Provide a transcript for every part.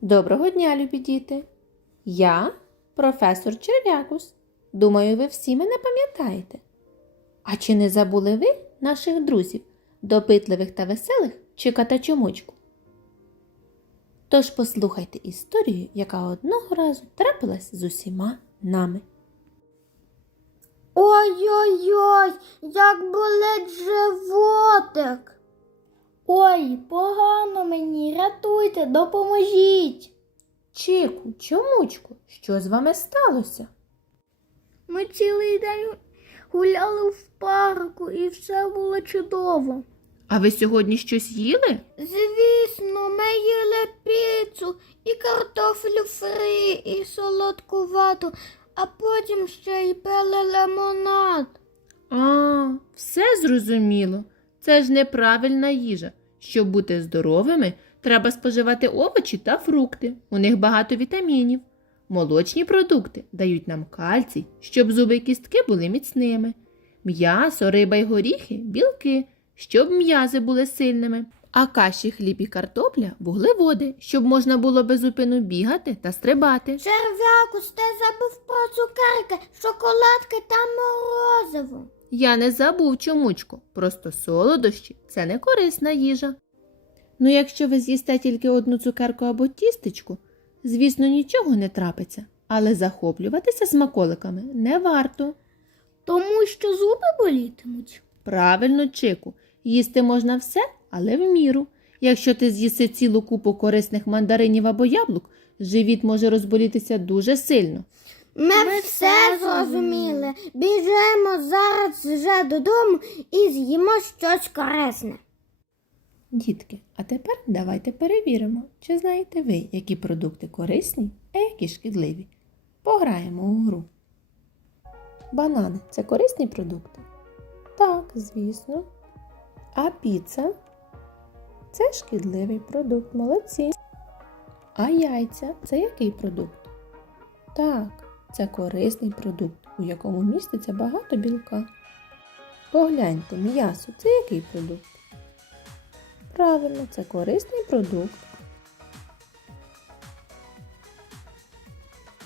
Доброго дня, любі діти! Я професор Черв'якус. Думаю, ви всі мене пам'ятаєте. А чи не забули ви наших друзів, допитливих та веселих Чика Чомочку? Тож послухайте історію, яка одного разу трапилась з усіма нами. Ой-ой-ой, як болить животик. Ой, погано мені, рятуйте, допоможіть. Чику, чомучку, що з вами сталося? Ми цілий день гуляли в парку і все було чудово. А ви сьогодні щось їли? Звісно, ми їли піцу і картофелю фрі, і солодку вату, а потім ще й пили лимонад. А, все зрозуміло. Це ж неправильна їжа. Щоб бути здоровими, треба споживати овочі та фрукти. У них багато вітамінів. Молочні продукти дають нам кальцій, щоб зуби і кістки були міцними. М'ясо, риба й горіхи білки, щоб м'язи були сильними. А каші, хліб і картопля вуглеводи, щоб можна було безупину бігати та стрибати. Черв'якус, ти забув про цукерки, шоколадки та морозиво. Я не забув чомучку, просто солодощі це не корисна їжа. Ну, якщо ви з'їсте тільки одну цукерку або тістечку, звісно, нічого не трапиться, але захоплюватися смаколиками не варто. Тому що зуби болітимуть. Правильно, Чику, їсти можна все, але в міру. Якщо ти з'їси цілу купу корисних мандаринів або яблук, живіт може розболітися дуже сильно. Ми, все зрозуміли. Біжимо зараз вже додому і з'їмо щось корисне. Дітки, а тепер давайте перевіримо, чи знаєте ви, які продукти корисні, а які шкідливі. Пограємо у гру. Банани це корисні продукти? Так, звісно. А піца це шкідливий продукт, молодці. А яйця це який продукт? Так, це корисний продукт, у якому міститься багато білка. Погляньте, м'ясо це який продукт? Правильно, це корисний продукт.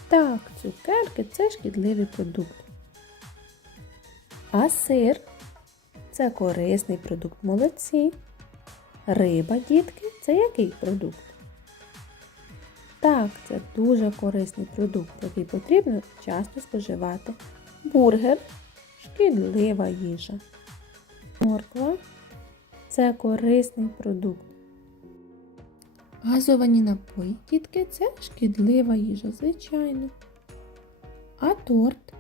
Так, цукерки це шкідливий продукт. А сир це корисний продукт. Молодці. Риба, дітки, це який продукт? Так, це дуже корисний продукт, який потрібно часто споживати. Бургер шкідлива їжа. Морква це корисний продукт. Газовані напої, дітки, це шкідлива їжа, звичайно. А торт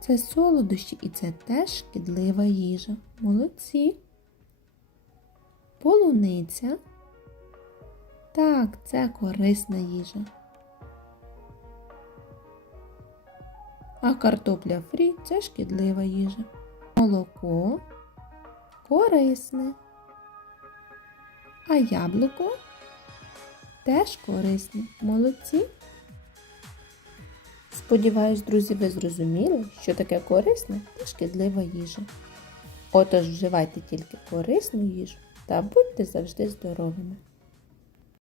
це солодощі і це теж шкідлива їжа. Молодці. Полуниця. Так, це корисна їжа. А картопля фрі це шкідлива їжа. Молоко корисне. А яблуко теж корисне. Молодці. Сподіваюсь, друзі, ви зрозуміли, що таке корисна та шкідлива їжа. Отож, вживайте тільки корисну їжу та будьте завжди здоровими.